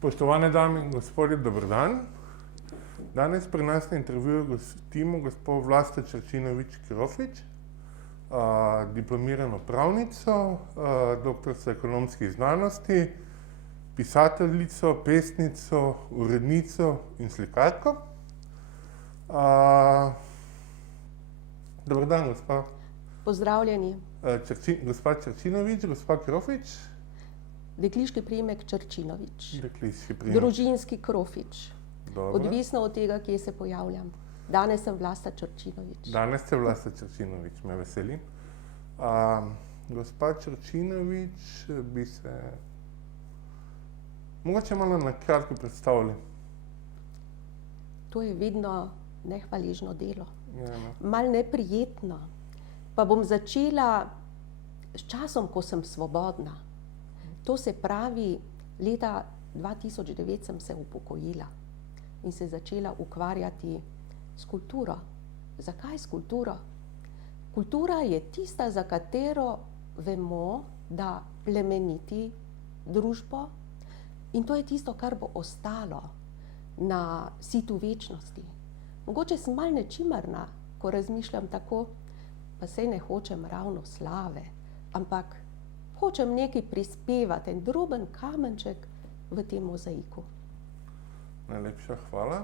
Spoštovane dame in gospodje, dober dan. Danes pri nas na intervjuju gostimo gospod Vlasto Čerčinović-Krofič, diplomirano pravnico, doktorico ekonomskih znanosti, pisateljico, pesnico, urednico in slikarko. Dober dan, gospa. Pozdravljeni. Gospa Čerčinović, gospa Krofič. Dekliški priimek Čerčinović. Dekliški priimek. Družinski Krofič. Dobro. Odvisno od tega, kje se pojavljam. Danes sem Vlasta Čerčinović. Danes ste Vlasta Čerčinović, me veseli. Gospa Čerčinović, bi se mogoče malo na kratko predstavili. To je vedno nehvaležno delo. Ja, no. Malo neprijetno. Pa bom začela s časom, ko sem svobodna. To se pravi, leta 2009 sem se upokojila in se začela ukvarjati s kulturo. Zakaj s kulturo? Kultura je tista, za katero vemo, da plemeniti družbo, in to je tisto, kar bo ostalo na situ večnosti. Mogoče sem malo nečimrna, ko razmišljam tako, pa saj ne hočem ravno slave, ampak hočem nekaj prispevati, en droben kamenček v tem mozaiku. Najlepša hvala.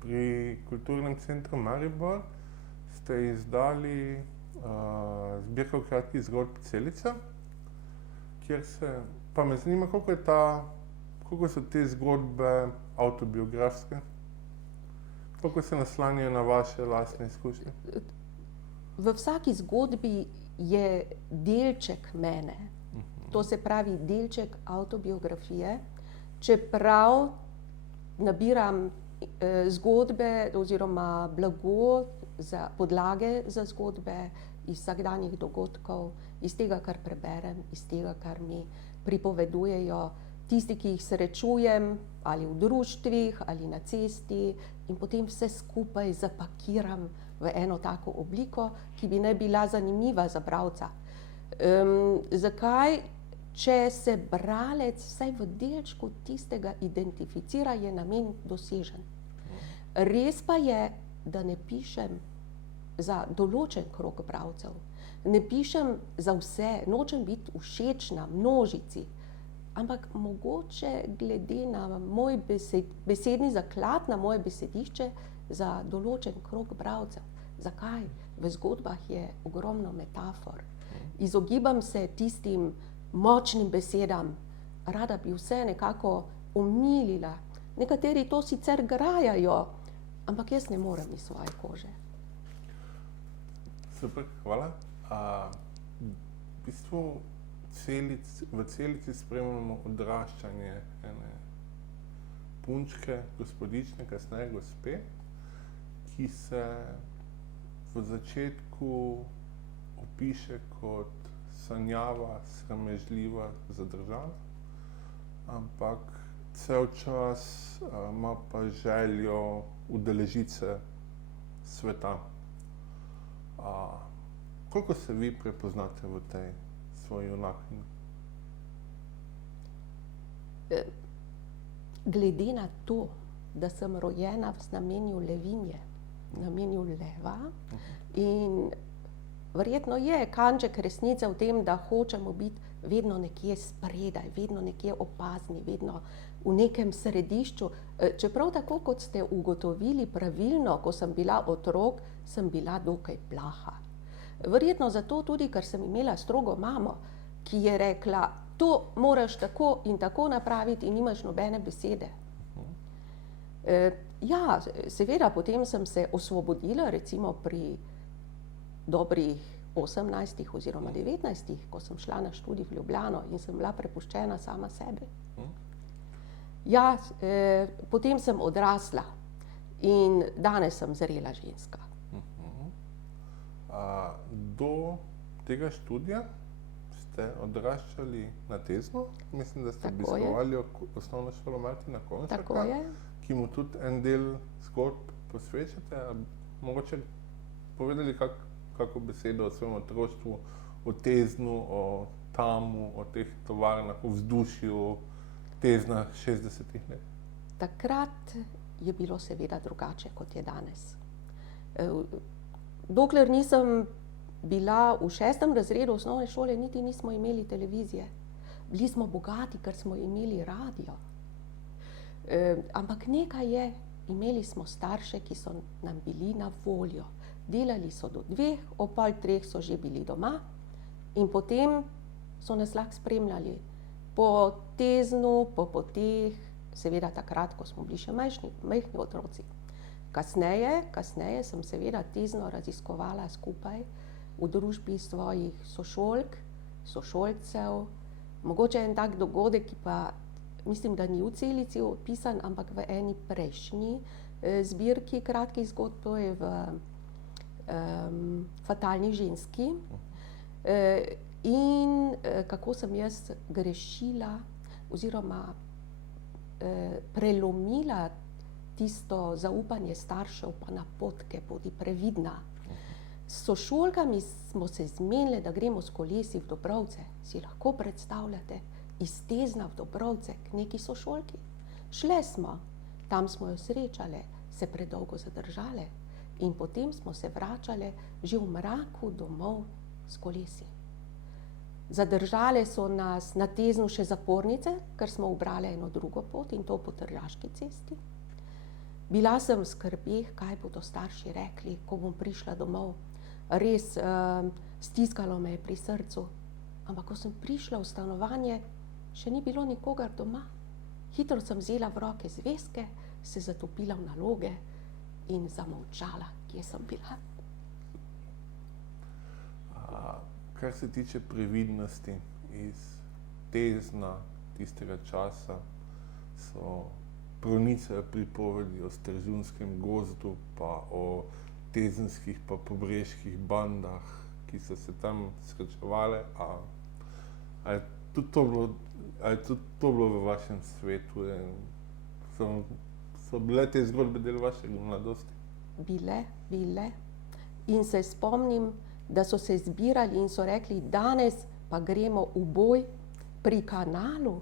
Pri Kulturnem centru Maribor ste izdali zbirko kratkih zgodb Celica, kjer pa me zanima, koliko so te zgodbe avtobiografske, koliko se naslanjajo na vaše lastne izkušnje? V vsaki zgodbi je delček mene, to se pravi delček avtobiografije, čeprav nabiram zgodbe oziroma blago za podlage za zgodbe iz vsakdanjih dogodkov, iz tega, kar preberem, iz tega, kar mi pripovedujejo tisti, ki jih srečujem, ali v društvih, ali na cesti, in potem vse skupaj zapakiram v eno tako obliko, ki bi ne bila zanimiva za bralca. Zakaj? Če se bralec vsaj v delčku tistega identificira, je namen dosežen. Res pa je, da ne pišem za določen krog bralcev. Ne pišem za vse, nočem biti všečna množici, ampak mogoče glede na moj besedni zaklad, na moje besedišče, za določen krog bralcev. Zakaj? V zgodbah je ogromno metafor. Izogibam se tistim močnim besedam. Rada bi vse nekako omilila. Nekateri to sicer grajajo, ampak jaz ne morem iz svoje kože. Super, hvala. V bistvu v Celici spremljamo odraščanje ene punčke, gospodične, kasneje gospe, ki se v začetku opiše kot sanjava, sramežljiva, zadržana, ampak cel čas ima pa željo udeležiti se sveta. Koliko se vi prepoznate v tej svoji junakinji? Glede na to, da sem rojena v znamenju levinje, znamenju leva, in verjetno je kanček resnice v tem, da hočemo biti vedno nekje spredaj, vedno nekje opazni, vedno v nekem središču. Čeprav tako, kot ste ugotovili pravilno, ko sem bila otrok, sem bila dokaj plaha. Verjetno zato tudi, ker sem imela strogo mamo, ki je rekla, to moraš tako in tako napraviti in nimaš nobene besede. Ja, seveda, potem sem se osvobodila, recimo pri dobrih 18 oziroma 19, ko sem šla na študij v Ljubljano in sem bila prepuščena sama sebi. Ja, potem sem odrasla in danes sem zrela ženska. Do tega študija ste odraščali na Teznu, mislim, da ste obiskovali osnovno šolo Martina Konšaka, ki mu tudi en del zgodb posvečate. Mogoče povedali kako besedo o svojem otroštvu, o Teznu, o Tamu, o teh tovarnah, o vzdušju, tezna 60-ih let? Takrat je bilo seveda drugače, kot je danes. Dokler nisem bila v 6. razredu osnovne šole, niti nismo imeli televizije. Bili smo bogati, ker smo imeli radio. Ampak nekaj je, imeli smo starše, ki so nam bili na voljo. Delali so do 2, ob 2:30 so že bili doma in potem so nas lahko spremljali po Teznu, po poteh, seveda takrat, ko smo bili še majhni otroci. Kasneje sem seveda Tezno raziskovala skupaj v družbi svojih sošolk, sošolcev. Mogoče en tak dogodek, ki pa mislim, da ni v Celici opisan, ampak v eni prejšnji zbirki kratkih zgodb, to je v Fatalni ženski. In kako sem jaz grešila oziroma prelomila tisto zaupanje staršev pa napotke, bodi previdna. S sošolkami smo se zmenile, da gremo s kolesi v Dobrovce. Si lahko predstavljate, iz Tezna v Dobrovce k neki sošolki? Šle smo, tam smo jo srečale, se predolgo zadržale in potem smo se vračale že v mraku domov s kolesi. Zadržale so nas na Teznu še zapornice, ker smo ubrale eno drugo pot in to po Tržaški cesti. Bila sem v skrbeh, kaj bodo starši rekli, ko bom prišla domov. Res stiskalo me je pri srcu. Ampak ko sem prišla v stanovanje, še ni bilo nikogar doma. Hitro sem vzela v roke zvezke, se zatopila v naloge in zamolčala, kje sem bila. Kar se tiče previdnosti iz Tezna tistega časa, so pronicale pripovedi o Stržunskem gozdu, pa o tezenskih pa pobreških bandah, ki so se tam srečevale. Ali je tudi to bilo v vašem svetu? So bile te zgodbe del vašega mladosti? Bile. In se spomnim, da so se zbirali in so rekli, danes pa gremo v boj pri Kanalu,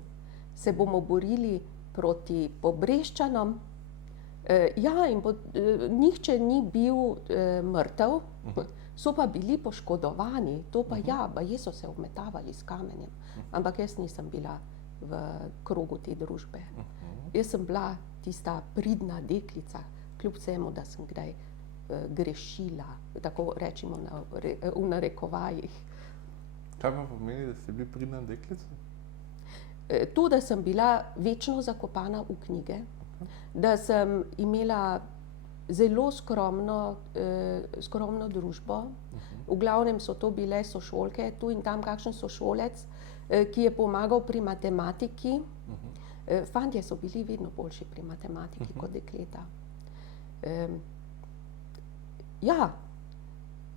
se bomo borili proti Pobreščanom. Nihče ni bil mrtev, so pa bili poškodovani, to pa baje so se obmetavali s kamenjem. Ampak jaz nisem bila v krogu te družbe. Jaz sem bila tista pridna deklica, kljub vsemu, da sem kdaj grešila, tako rečemo v narekovajih. Kaj pa pomeni, da ste bili pridna deklica? To, da sem bila večno zakopana v knjige, da sem imela zelo skromno družbo. V glavnem so to bile sošolke, tu in tam kakšen sošolec, ki je pomagal pri matematiki. Fantje so bili vedno boljši pri matematiki kot dekleta.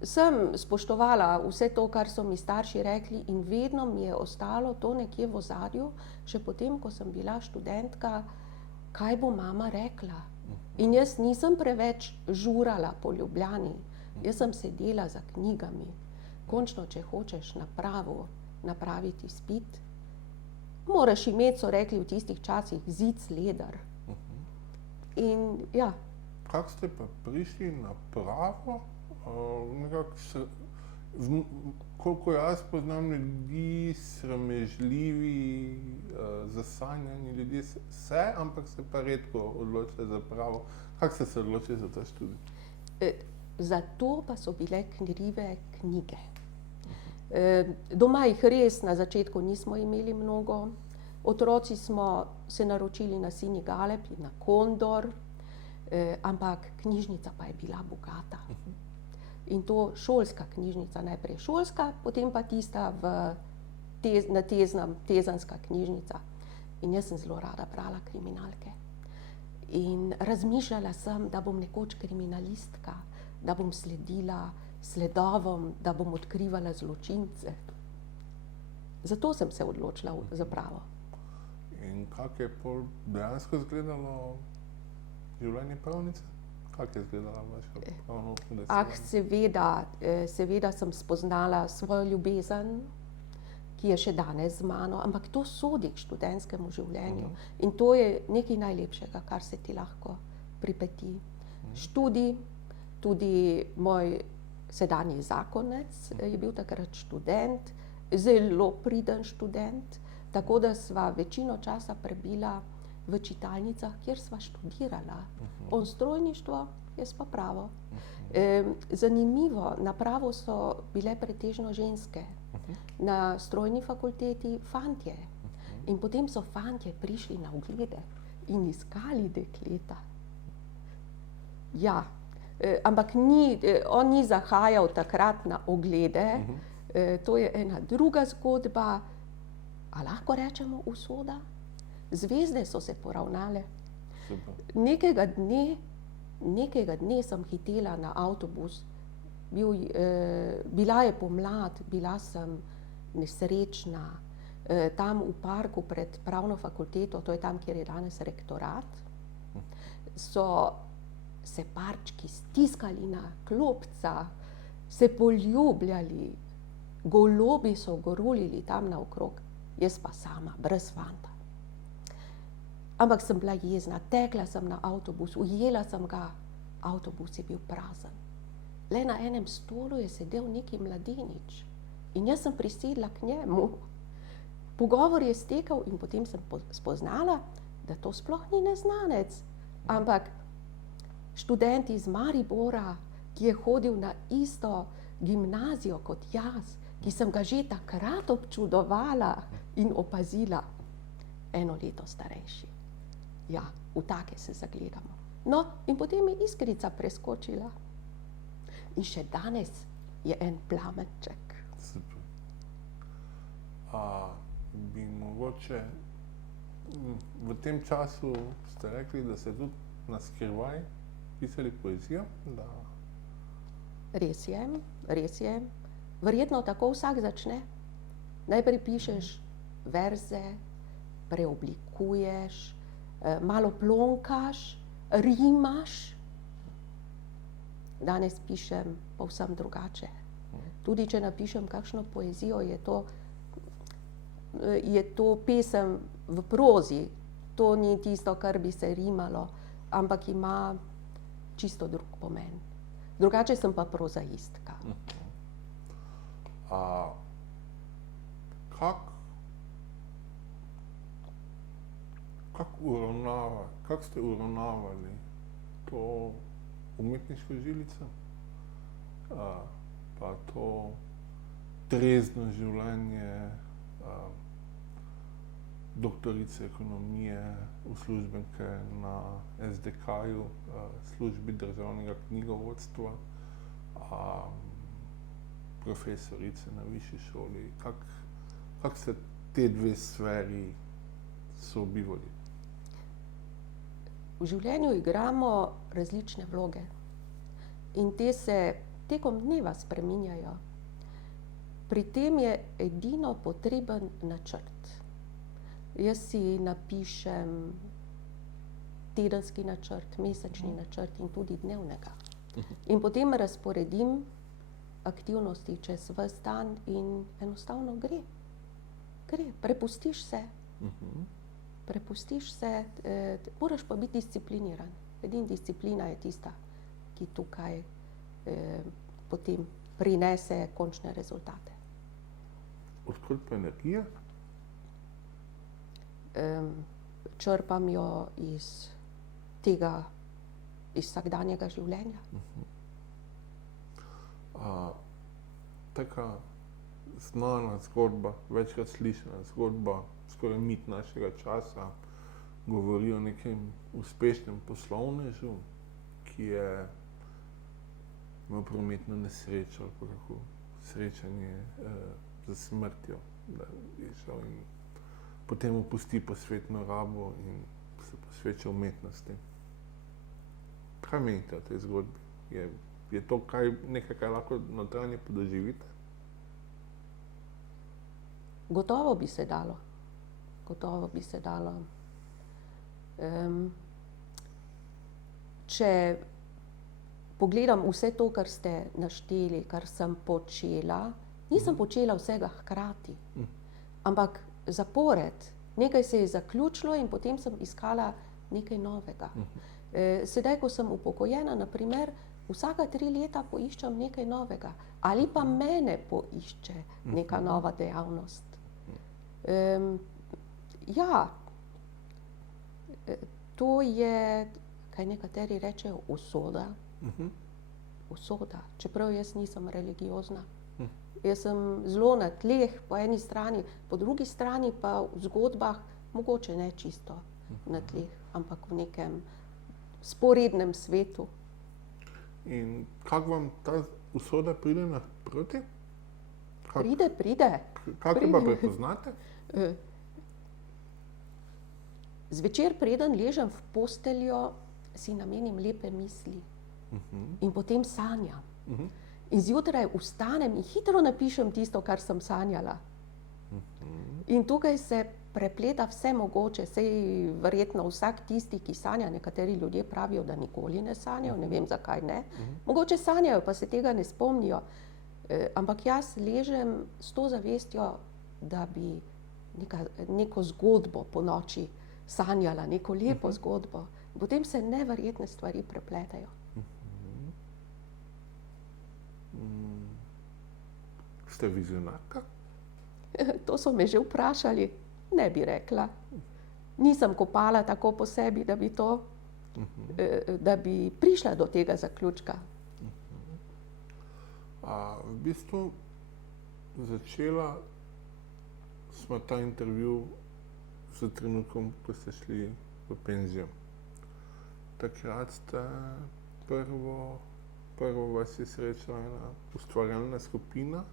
Sem spoštovala vse to, kar so mi starši rekli in vedno mi je ostalo to nekje v ozadju, še potem, ko sem bila študentka, kaj bo mama rekla. In jaz nisem preveč žurala po Ljubljani, jaz sem sedela za knjigami. Končno, če hočeš napraviti izpit, moraš imeti, so rekli v tistih časih, zic leder. In ja. Kako ste pa prišli na pravo? Koliko jaz poznam ljudi, sramežljivi, zasanjani ljudje se, ampak se pa redko odločijo za pravo. Kako ste se odločili za ta študij? Za to pa so bile krive knjige. Doma jih res na začetku nismo imeli mnogo. Otroci smo se naročili na Sinji Galeb in na Kondor, ampak knjižnica pa je bila bogata. In to šolska knjižnica, najprej šolska, potem pa tista na Teznem, tezanska knjižnica. In jaz sem zelo rada brala kriminalke. In razmišljala sem, da bom nekoč kriminalistka, da bom sledila sledovom, da bom odkrivala zločince. Zato sem se odločila za pravo. In kako je pol dejansko izgledalo življenje pravnice? Kako je izgledala vaša pravna udeležba? Seveda sem spoznala svojo ljubezen, ki je še danes z mano, ampak to sodi k študentskemu življenju. In to je nekaj najlepšega, kar se ti lahko pripeti. Študij, tudi moj sedanji zakonec je bil takrat študent, zelo priden študent, tako da sva večino časa prebila v čitalnicah, kjer sva študirala. On strojništvo, jaz pa pravo. Zanimivo, na pravo so bile pretežno ženske, na strojni fakulteti fantje. In potem so fantje prišli na oglede in iskali dekleta. Ja, ampak on ni zahajal takrat na oglede, to je ena druga zgodba, a lahko rečemo usoda? Zvezde so se poravnale. Nekega dne sem hitela na avtobus, bila je pomlad, bila sem nesrečna, tam v parku pred pravno fakulteto, to je tam, kjer je danes rektorat, so se parčki stiskali na klopcah, se poljubljali, golobi so gorulili tam naokrog, jaz pa sama, brez fanta. Ampak sem bila jezna, tekla sem na avtobus, ujela sem ga, avtobus je bil prazen. Le na enem stolu je sedel neki mladenič in jaz sem prisedla k njemu. Pogovor je stekel in potem sem spoznala, da to sploh ni neznanec, ampak študent iz Maribora, ki je hodil na isto gimnazijo kot jaz, ki sem ga že takrat občudovala in opazila, 1 leto starejši. Ja, v take se zagledamo. No, in potem je iskrica preskočila. In še danes je en plamenček. Super. Bi mogoče v tem času ste rekli, da ste tudi na skrivaj pisali poezijo? Da... Res je. Verjetno tako vsak začne. Najprej pišeš verze, preoblikuješ, malo plonkaš, rimaš. Danes pišem povsem drugače. Tudi če napišem kakšno poezijo, je to pesem v prozi. To ni tisto, kar bi se rimalo, ampak ima čisto drug pomen. Drugače sem pa prozaistka. Kako ste uravnavali to umetniško žilico, pa to trezno življenje doktorice ekonomije, uslužbenke na SDK-ju, službi državnega knjigovodstva, profesorice na višji šoli? Kako ste te dve sferi sobivali? V življenju igramo različne vloge in te se tekom dneva spreminjajo. Pri tem je edino potreben načrt. Jaz si napišem tedenski načrt, mesečni načrt in tudi dnevnega. In potem razporedim aktivnosti čez ves dan in enostavno gre. Prepustiš se. Moraš pa biti discipliniran. Edina disciplina je tista, ki tukaj potem prinese končne rezultate. Odkud pa energija? Črpam jo iz vsakdanjega življenja. Taka znana zgodba, večkrat slišana zgodba, skoraj mit našega časa, govori o nekem uspešnem poslovnežu, ki je imel prometno nesrečo ali pa kako srečanje z smrtjo, da je šel in potem opusti posvetno rabo in se posveča umetnosti. Kaj menite o tej zgodbi? Je to nekaj, kar lahko notranje podoživite? Gotovo bi se dalo. Če pogledam vse to, kar ste našteli, kar sem počela, nisem počela vsega hkrati. ampak zapored. Nekaj se je zaključilo in potem sem iskala nekaj novega. Sedaj, ko sem upokojena, na primer, vsaka 3 leta poiščem nekaj novega. Ali pa mene poišče neka nova dejavnost. Ja, to je, kaj nekateri rečejo, usoda. Usoda, čeprav jaz nisem religiozna. Jaz sem zelo na tleh po eni strani, po drugi strani pa v zgodbah, mogoče ne čisto na tleh, ampak v nekem sporednem svetu. In kako vam ta usoda pride naproti? Pride. Kako pa prepoznate? Zvečer, preden ležem v posteljo, si namenim lepe misli in potem sanjam. In zjutraj vstanem in hitro napišem tisto, kar sem sanjala. In tukaj se prepleta vse mogoče, saj verjetno vsak tisti, ki sanja, nekateri ljudje pravijo, da nikoli ne sanjajo, ne vem zakaj ne. Mogoče sanjajo, pa se tega ne spomnijo. Ampak jaz ležem s to zavestjo, da bi neko zgodbo po noči sanjala, neko lepo zgodbo. Potem se neverjetne stvari prepletajo. Ste vizionarka? To so me že vprašali, ne bi rekla. Nisem kopala tako po sebi, da bi prišla do tega zaključka. V bistvu začela smo ta intervju s trenutkom, ko ste šli v penzijo. Takrat ste prvo vas je srečala ena ustvarjalna skupina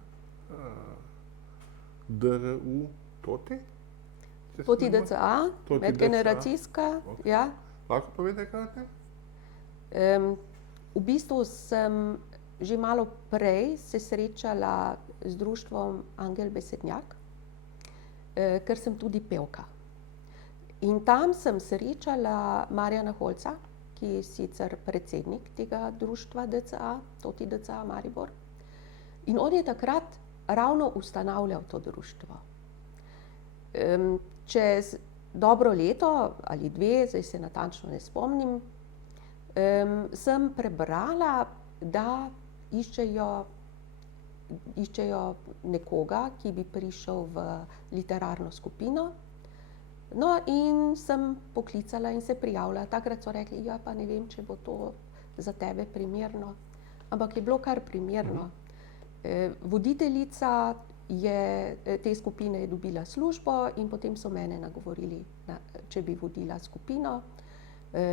DRU Toti? Toti DCA, medgeneracijska. Okay. Ja. Lahko povete kaj o tem? V bistvu sem že malo prej se srečala z društvom Angel Besednjak, ker sem tudi pevka. In tam sem srečala Marjana Holca, ki je sicer predsednik tega društva DCA, Toti DCA Maribor. In on je takrat ravno ustanavljal to društvo. Čez dobro leto ali 2, zdaj se natančno ne spomnim, sem prebrala, da iščejo nekoga, ki bi prišel v literarno skupino. No, in sem poklicala in se prijavila. Takrat so rekli, ja, pa ne vem, če bo to za tebe primerno. Ampak je bilo kar primerno. Voditeljica te skupine je dobila službo in potem so mene nagovorili, če bi vodila skupino.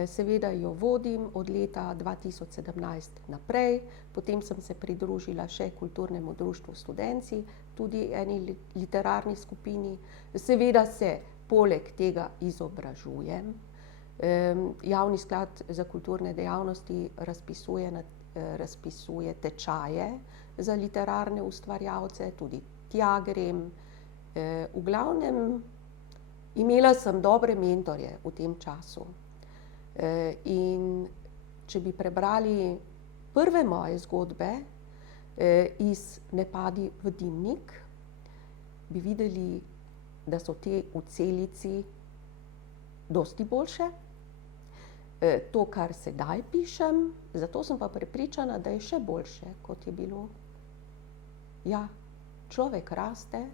Seveda jo vodim od leta 2017 naprej, potem sem se pridružila še Kulturnemu društvu Studenci, tudi eni literarni skupini. Seveda se poleg tega izobražujem. Javni sklad za kulturne dejavnosti razpisuje tečaje za literarne ustvarjalce, tudi tja grem. V glavnem, imela sem dobre mentorje v tem času. In če bi prebrali prve moje zgodbe iz Ne padi v dimnik, bi videli, da so te v celici dosti boljše. To, kar sedaj pišem, zato sem pa prepričana, da je še boljše, kot je bilo. Ja, človek raste,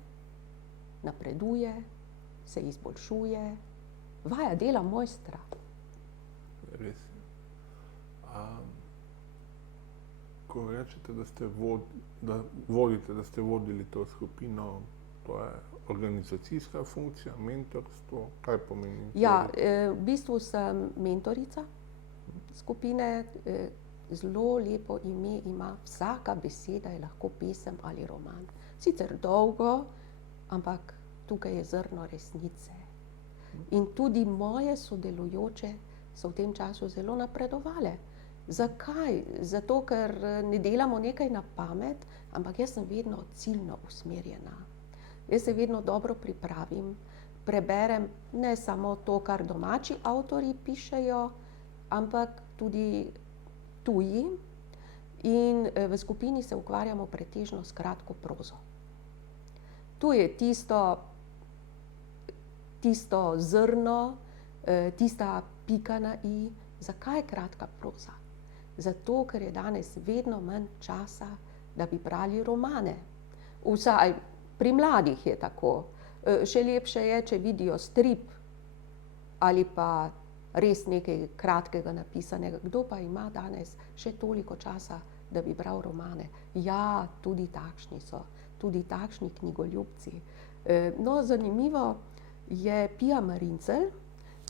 napreduje, se izboljšuje, vaja dela mojstra. Res je. Ko rečete, da vodite, da ste vodili to skupino, to je organizacijska funkcija, mentorstvo, kaj pomeni? Ja, v bistvu sem mentorica skupine, zelo lepo ime ima, vsaka beseda je lahko pesem ali roman. Sicer dolgo, ampak tukaj je zrno resnice. In tudi moje sodelujoče so v tem času zelo napredovale. Zakaj? Zato, ker ne delamo nekaj na pamet, ampak jaz sem vedno ciljno usmerjena. Jaz se vedno dobro pripravim, preberem ne samo to, kar domači avtorji pišejo, ampak tudi tuji. In v skupini se ukvarjamo pretežno s kratko prozo. Tu je tisto, tisto zrno, tista pika na i. Zakaj je kratka proza? Zato, ker je danes vedno manj časa, da bi brali romane. Vsaj pri mladih je tako. Še lepše je, če vidijo strip ali pa res nekaj kratkega napisanega. Kdo pa ima danes še toliko časa, da bi bral romane? Ja, tudi takšni so, tudi takšni knjigoljubci. No, zanimivo je Pia Marincelj,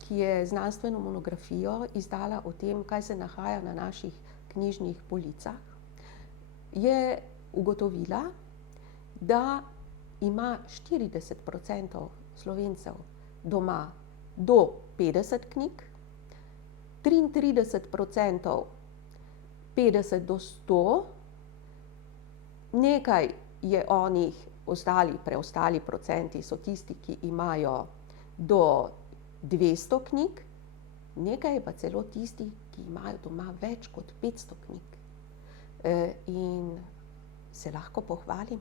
ki je znanstveno monografijo izdala o tem, kaj se nahaja na naših knjižnih policah, je ugotovila, da ima 40% Slovencev doma do 50 knjig, 33% 50 do 100, nekaj je onih, preostali procenti so tisti, ki imajo do 200 knjig, nekaj je pa celo tisti, ki imajo doma več kot 500 knjig. In se lahko pohvalim,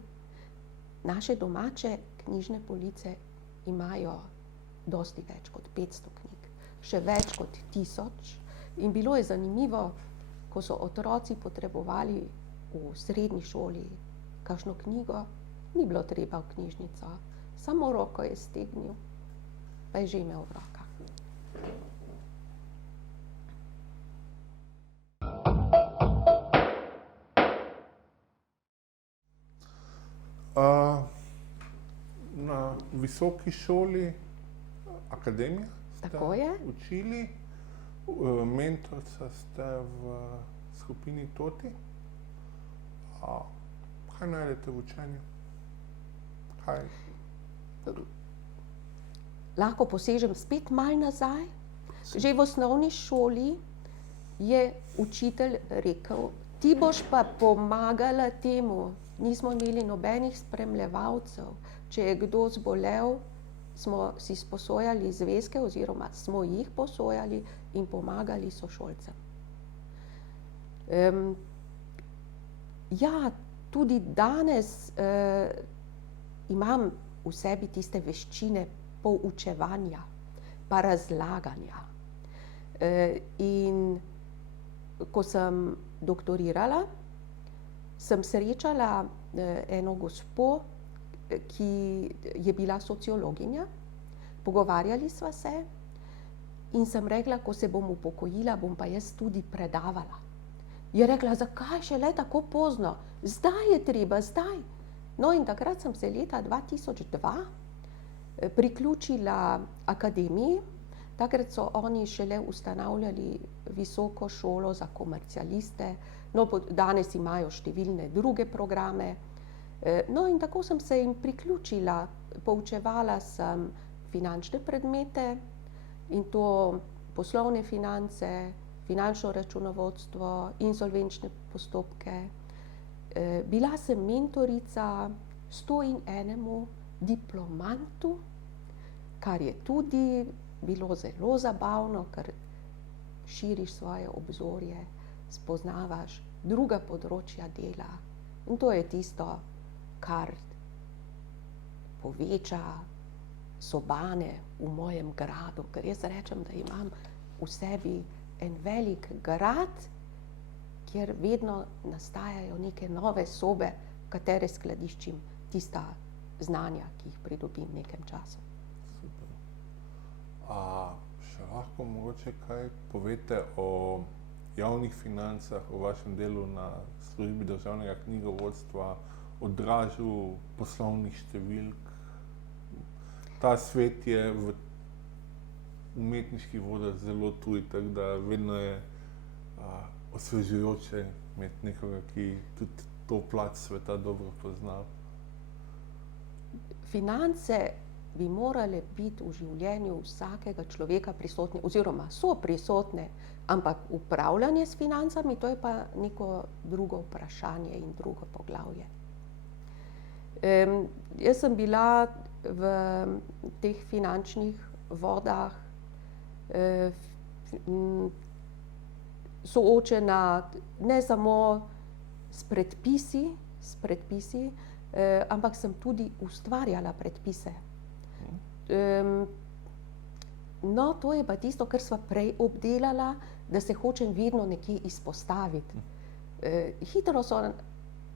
naše domače knjižne police imajo dosti več kot 500 knjig, še več kot 1000. In bilo je zanimivo, ko so otroci potrebovali v srednji šoli kakšno knjigo, ni bilo treba v knjižnico, samo roko je stegnil, pa je že imel v rokah. Na visoki šoli, akademija ste učili, mentorica ste v skupini Toti. Kaj najdete v učenju? Lahko posežem spet malo nazaj. Že v osnovni šoli je učitelj rekel, ti boš pa pomagala temu. Nismo imeli nobenih spremljevalcev. Če je kdo zbolel, smo si sposojali zvezke oziroma smo jih posojali in pomagali sošolcem. Ja, tudi danes imam v sebi tiste veščine poučevanja pa razlaganja. In ko sem doktorirala, sem srečala eno gospo, ki je bila sociologinja, pogovarjali sva se in sem rekla, ko se bom upokojila, bom pa jaz tudi predavala. Je rekla, zakaj šele tako pozno? Zdaj je treba, zdaj. No, in takrat sem se leta 2002 priključila akademiji. Takrat so oni šele ustanavljali visoko šolo za komercialiste, no, danes imajo številne druge programe. No, in tako sem se jim priključila. Poučevala sem finančne predmete, in to poslovne finance, finančno računovodstvo, insolvenčne postopke. Bila sem mentorica 101 diplomantu, kar je tudi bilo zelo zabavno, ker širiš svoje obzorje, spoznavaš druga področja dela. In to je tisto, kar poveča sobane v mojem gradu, ker jaz rečem, da imam v sebi en velik grad, kjer vedno nastajajo neke nove sobe, v katere skladiščim tista znanja, ki jih pridobim v nekem času. Super. Še lahko mogoče kaj povete o javnih financah, o vašem delu na službi državnega knjigovodstva, o dražu poslovnih številk? Ta svet je v umetniških vodah zelo tuj, tako da vedno je osvežujoče imeti nekoga, ki tudi to plat sveta dobro pozna. Finance bi morale biti v življenju vsakega človeka prisotne, oziroma so prisotne, ampak upravljanje s financami, to je pa neko drugo vprašanje in drugo poglavje. Jaz sem bila v teh finančnih vodah soočena ne samo s predpisi, ampak sem tudi ustvarjala predpise. No, to je pa tisto, kar sva prej obdelala, da se hočem vedno nekje izpostaviti. Hitro so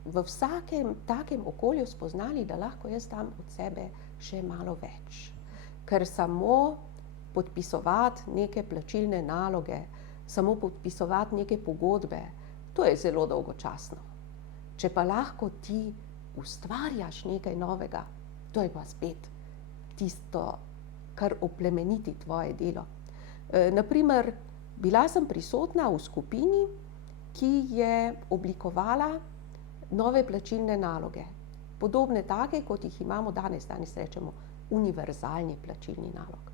v vsakem takem okolju spoznali, da lahko jaz dam od sebe še malo več. Ker samo podpisovati neke plačilne naloge, samo podpisovati neke pogodbe, to je zelo dolgočasno. Če pa lahko ti ustvarjaš nekaj novega, to je pa spet tisto, kar oplemeniti tvoje delo. Naprimer, bila sem prisotna v skupini, ki je oblikovala nove plačilne naloge. Podobne take, kot jih imamo danes rečemo univerzalni plačilni nalog.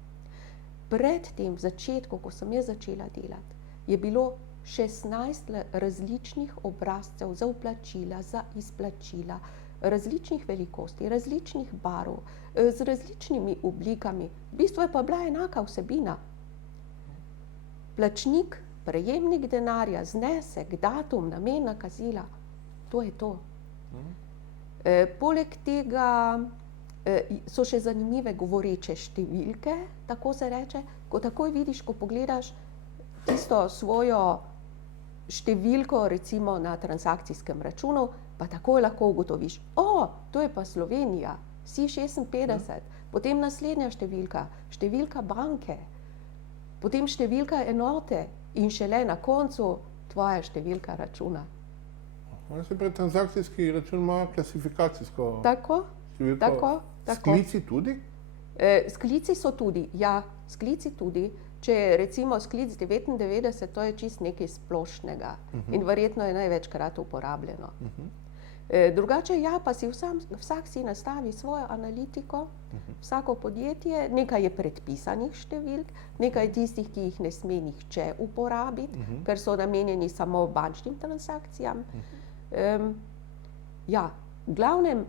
Pred tem začetku, ko sem jaz začela delati, je bilo 16 različnih obrazcev za vplačila, za izplačila, različnih velikosti, različnih barv, z različnimi oblikami. V bistvu je pa bila enaka vsebina. Plačnik, prejemnik denarja, znesek, datum, namen nakazila, to je to. Poleg tega so še zanimive govoreče številke, tako se reče, ko takoj vidiš, ko pogledaš tisto svojo številko, recimo na transakcijskem računu, pa takoj lahko ugotoviš, to je pa Slovenija, si 56, potem naslednja številka, številka banke, potem številka enote in šele na koncu tvoja številka računa. Se pravi, transakcijski račun ima klasifikacijsko številko. Tako. Sklici tudi? Sklici so tudi, ja, sklici tudi. Če je recimo sklic 99, to je čist nekaj splošnega in verjetno je največkrat uporabljeno. Drugače, ja, pa si vsak si nastavi svojo analitiko, vsako podjetje, nekaj je predpisanih številk, nekaj tistih, ki jih ne sme nihče uporabiti, ker so namenjeni samo bančnim transakcijam. Ja, v glavnem,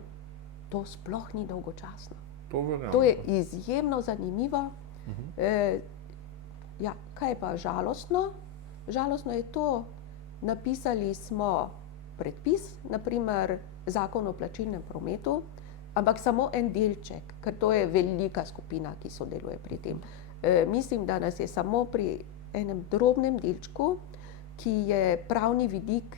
to sploh ni dolgočasno. To je izjemno zanimivo. Ja, kaj je pa žalostno? Žalostno je to, napisali smo predpis, naprimer Zakon o plačilnem prometu, ampak samo en delček, ker to je velika skupina, ki sodeluje pri tem. Mislim, da nas je samo pri enem drobnem delčku, ki je pravni vidik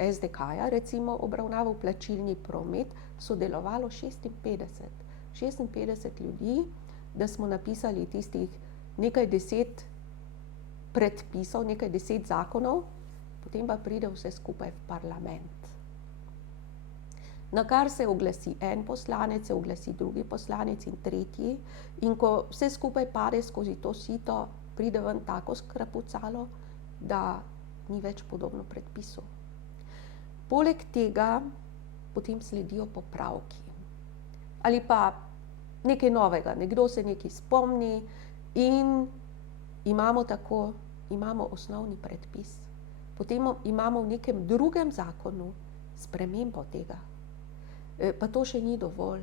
SDK-ja, recimo obravnaval plačilni promet, sodelovalo 56 ljudi, da smo napisali tistih nekaj 10 predpisov, nekaj 10 zakonov, potem pa pride vse skupaj v parlament. Na kar se oglasi en poslanec, se oglasi drugi poslanec in tretji, in ko vse skupaj pade skozi to sito, pride ven tako skrapucalo, da ni več podobno predpisu. Poleg tega potem sledijo popravki. Ali pa nekaj novega, nekdo se nekaj spomni in imamo osnovni predpis. Potem imamo v nekem drugem zakonu spremembo tega. Pa to še ni dovolj,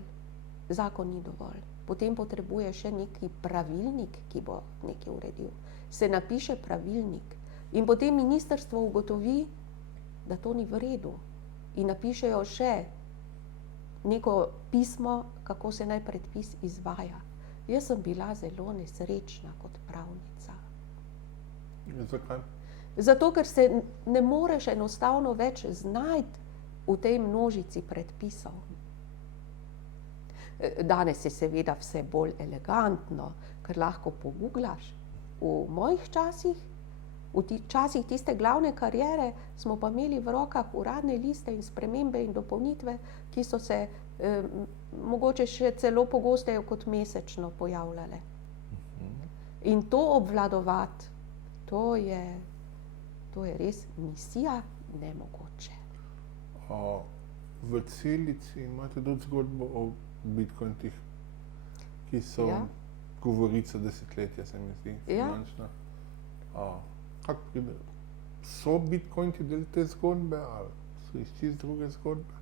zakon ni dovolj. Potem potrebuje še neki pravilnik, ki bo nekaj uredil. Se napiše pravilnik in potem ministrstvo ugotovi, da to ni v redu in napišejo še neko pismo, kako se naj predpis izvaja. Jaz sem bila zelo nesrečna kot pravnica. Zakaj? Zato, ker se ne moreš enostavno več znajti v tej množici predpisov. Danes je seveda vse bolj elegantno, ker lahko poguglaš. V mojih časih, v časih tiste glavne kariere, smo pa imeli v rokah uradne liste in spremembe in dopolnitve, ki so se mogoče še celo pogosteje kot mesečno pojavljale. In to obvladovati, to je res misija nemogoče. V Celici imate tudi zgodbo o bitcointih, ki so govorica desetletja, se mi zdi, finančna. Kako pride? So bitcointi del te zgodbe ali so iz čist druge zgodbe?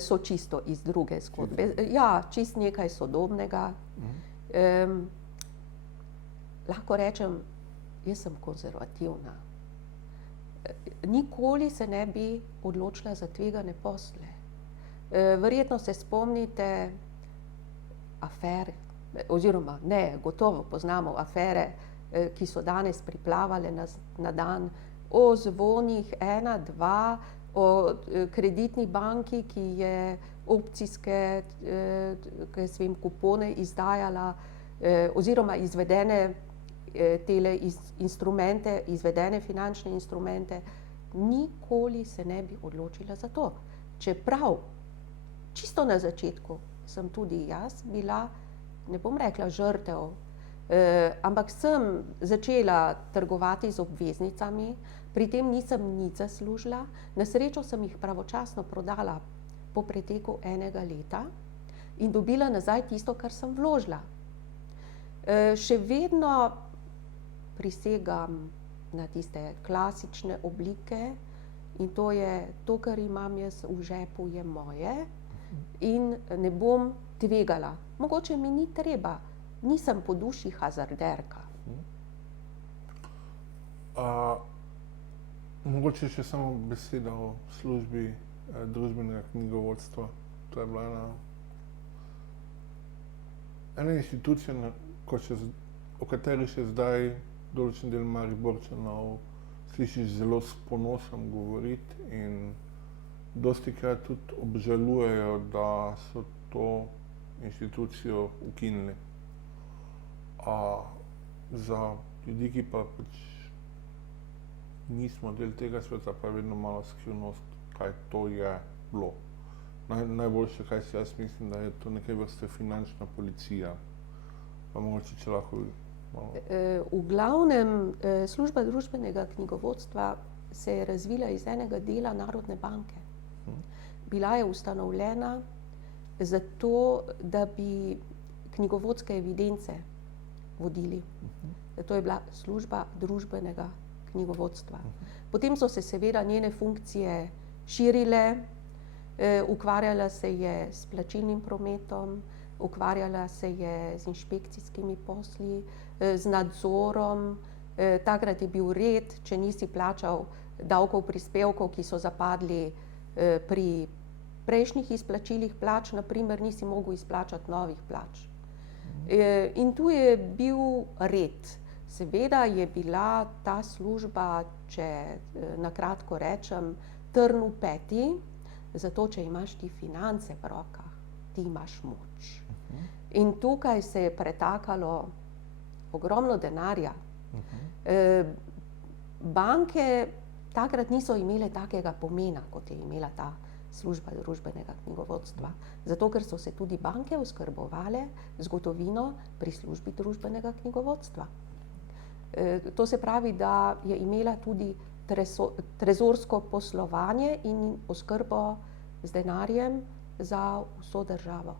So čisto iz druge zgodbe. Ja, čist nekaj sodobnega. Lahko rečem, jaz sem konzervativna. Nikoli se ne bi odločila za tvegane posle. Verjetno se spomnite afer oziroma ne, gotovo poznamo afere, ki so danes priplavale na dan, o zvonih 1, 2, o kreditni banki, ki je opcijske kupone izdajala, oziroma izvedene tele instrumente, izvedene finančne instrumente, nikoli se ne bi odločila za to. Čeprav čisto na začetku sem tudi jaz bila, ne bom rekla žrtev, ampak sem začela trgovati z obveznicami, pri tem nisem nič zaslužila, na srečo sem jih pravočasno prodala po preteku 1 leta in dobila nazaj tisto, kar sem vložila. Še vedno prisegam na tiste klasične oblike in to je, to, kar imam jaz v žepu, je moje in ne bom tvegala. Mogoče mi ni treba, nisem po duši hazarderka. Mogoče še samo beseda o službi družbenega knjigovodstva. To je bila ena institucija, o kateri še zdaj določen del Mariborčanov slišiš zelo s ponosom govoriti in dostikrat tudi obžalujejo, da so to institucijo ukinili. Za ljudi, ki pa pač nismo del tega sveta, pa je vedno malo skrivnost, kaj to je bilo. Najboljše, kaj si jaz mislim, da je to neke vrste finančna policija. Pa mogoče, če lahko malo... V glavnem, služba družbenega knjigovodstva se je razvila iz enega dela Narodne banke. Bila je ustanovljena zato, da bi knjigovodske evidence vodili. To je bila služba družbenega knjigovodstva. Potem so se seveda njene funkcije širile, ukvarjala se je s plačilnim prometom, ukvarjala se je z inšpekcijskimi posli, z nadzorom. Takrat je bil red, če nisi plačal davkov, prispevkov, ki so zapadli pri prejšnjih izplačilih plač, na primer, nisi mogel izplačati novih plač. In tu je bil red. Seveda je bila ta služba, če na kratko rečem, trn v peti, zato če imaš ti finance v rokah, ti imaš moč. In tukaj se je pretakalo ogromno denarja. Banke takrat niso imele takega pomena, kot je imela ta služba družbenega knjigovodstva. Zato, ker so se tudi banke oskrbovale z gotovino pri službi družbenega knjigovodstva. To se pravi, da je imela tudi trezorsko poslovanje in oskrbo z denarjem za vso državo.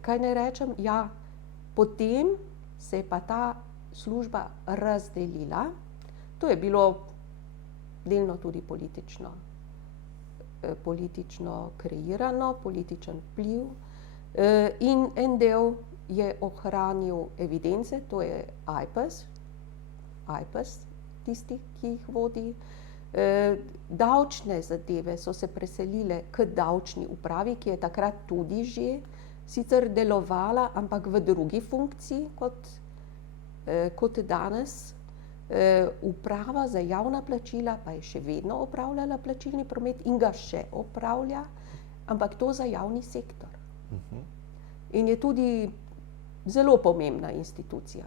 Kaj naj rečem? Ja, potem se je pa ta služba razdelila. To je bilo delno tudi politično kreirano, političen vpliv. In en del je ohranil evidence, to je AJPES, tisti, ki jih vodi. Davčne zadeve so se preselile k davčni upravi, ki je takrat tudi že sicer delovala, ampak v drugi funkciji kot danes. Uprava za javna plačila pa je še vedno opravljala plačilni promet in ga še opravlja, ampak to za javni sektor. In je tudi zelo pomembna institucija.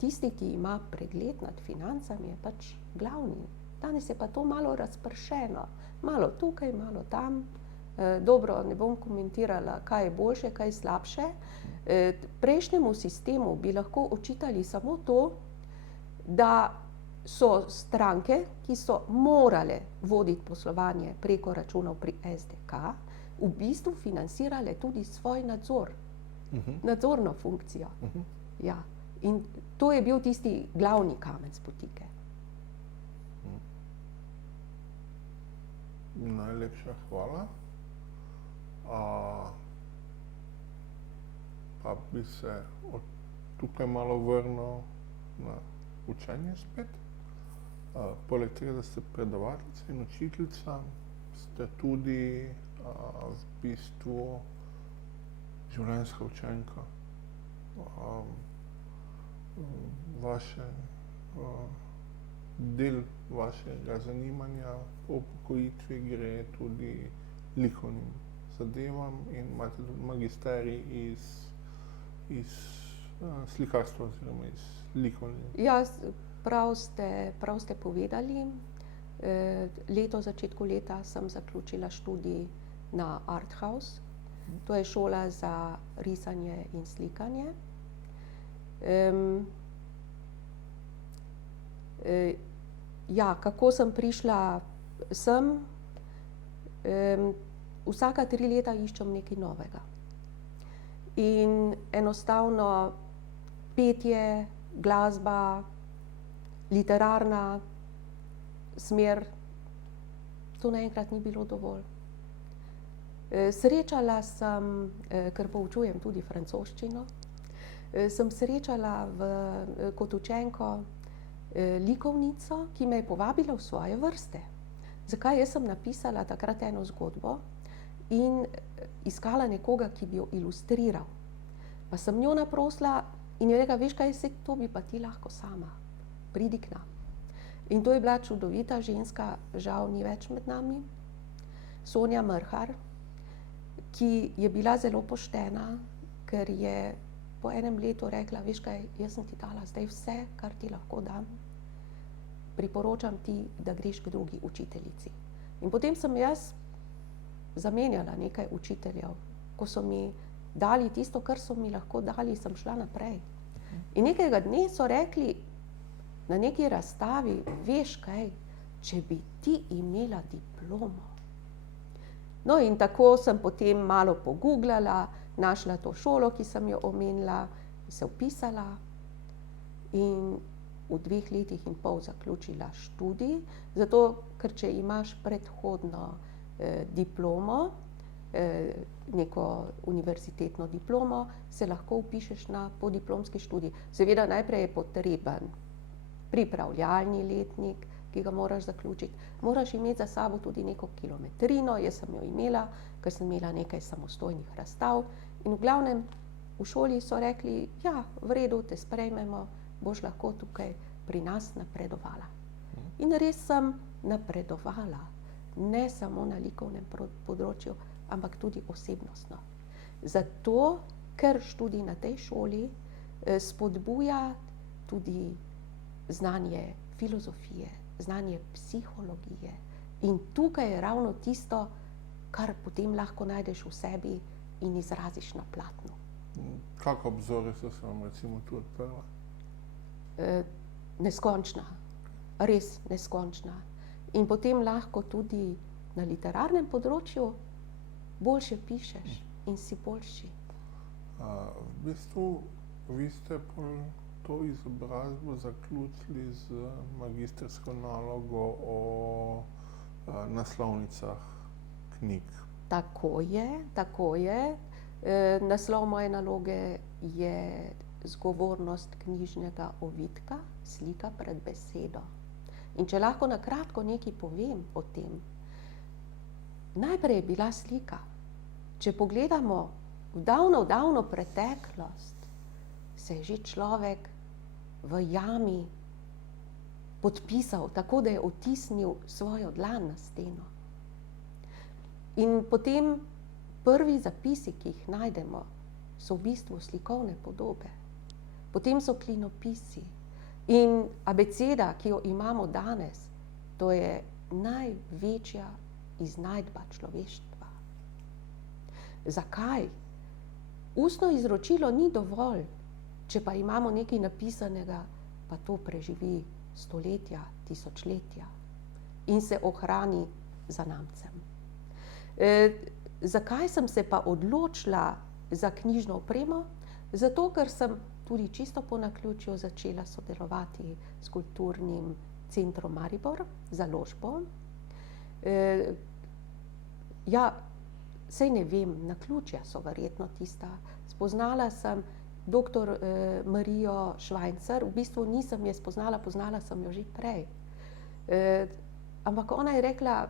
Tisti, ki ima pregled nad financami, je pač glavni. Danes je pa to malo razpršeno. Malo tukaj, malo tam. Dobro, ne bom komentirala, kaj je boljše, kaj je slabše. Prejšnjemu sistemu bi lahko očitali samo to, da so stranke, ki so morale voditi poslovanje preko računov pri SDK, v bistvu financirale tudi svoj nadzor. Nadzorno funkcijo. Ja. In to je bil tisti glavni kamen spotike. Najlepša hvala. Pa bi se od tukaj malo vrnil na učenje spet. Poleg tega, da ste predavateljica in učiteljica, ste tudi v bistvu življenjska učenka, del vašega zanimanja po upokojitvi gre tudi likovnim zadevam in imate tudi magisterij iz slikarstva oziroma iz likovnih. Ja, prav ste povedali. V začetku leta sem zaključila študij na Art House. To je šola za risanje in slikanje. Ja, kako sem prišla sem? Vsaka 3 leta iščem nekaj novega. In enostavno petje, glasba, literarna smer, to naenkrat ni bilo dovolj. Srečala sem, ker poučujem tudi francoščino, sem srečala kot učenko likovnico, ki me je povabila v svoje vrste. Zakaj? Jaz sem napisala takrat eno zgodbo in iskala nekoga, ki bi jo ilustriral. Pa sem njo naprosila in je rekla, veš kaj, to bi pa ti lahko sama, pridi k nam. In to je bila čudovita ženska, žal ni več med nami, Sonja Mrhar, ki je bila zelo poštena, ker je po enem letu rekla, veš kaj, jaz sem ti dala zdaj vse, kar ti lahko dam, priporočam ti, da greš k drugi učiteljici. In potem sem jaz zamenjala nekaj učiteljev. Ko so mi dali tisto, kar so mi lahko dali, sem šla naprej. In nekega dne so rekli na neki razstavi, veš kaj, če bi ti imela diplomo. No in tako sem potem malo pogooglala, našla to šolo, ki sem jo omenila, se vpisala in v 2 letih in pol zaključila študij, zato ker če imaš predhodno diplomo, neko univerzitetno diplomo, se lahko vpišeš na podiplomski študij. Seveda najprej je potreben pripravljalni letnik, ki ga moraš zaključiti. Moraš imeti za sabo tudi neko kilometrino, jaz sem jo imela, ker sem imela nekaj samostojnih razstav. In v glavnem v šoli so rekli, ja, v redu, te sprejmemo, boš lahko tukaj pri nas napredovala. In res sem napredovala, ne samo na likovnem področju, ampak tudi osebnostno. Zato, ker študij na tej šoli spodbuja tudi znanje filozofije, znanje psihologije. In tukaj je ravno tisto, kar potem lahko najdeš v sebi in izraziš na platnu. Kakšne obzore so se vam recimo tu odprla? Neskončna, res neskončna. In potem lahko tudi na literarnem področju boljše pišeš in si boljši. V bistvu, vi ste to izobrazbo zaključili z magistrsko nalogo o naslovnicah knjig. Tako je. Naslov moje naloge je Zgovornost knjižnega ovitka, slika pred besedo. In če lahko na kratko nekaj povem o tem, najprej je bila slika. Če pogledamo v davno preteklost, se je že človek v jami podpisal, tako da je odtisnil svojo dlan na steno. In potem prvi zapisi, ki jih najdemo, so v bistvu slikovne podobe. Potem so klinopisi. In abeceda, ki jo imamo danes, to je največja iznajdba človeštva. Zakaj? Ustno izročilo ni dovolj, če pa imamo nekaj napisanega, pa to preživi stoletja, tisočletja in se ohrani zanamcem. Zakaj sem se pa odločila za knjižno opremo? Zato, ker sem tudi čisto po naključju začela sodelovati s Kulturnim centrom Maribor, založbo. Ja, saj ne vem, naključja so verjetno tista. Spoznala sem dr. Marijo Švajncer, v bistvu nisem je spoznala, poznala sem jo že prej. Ampak ona je rekla,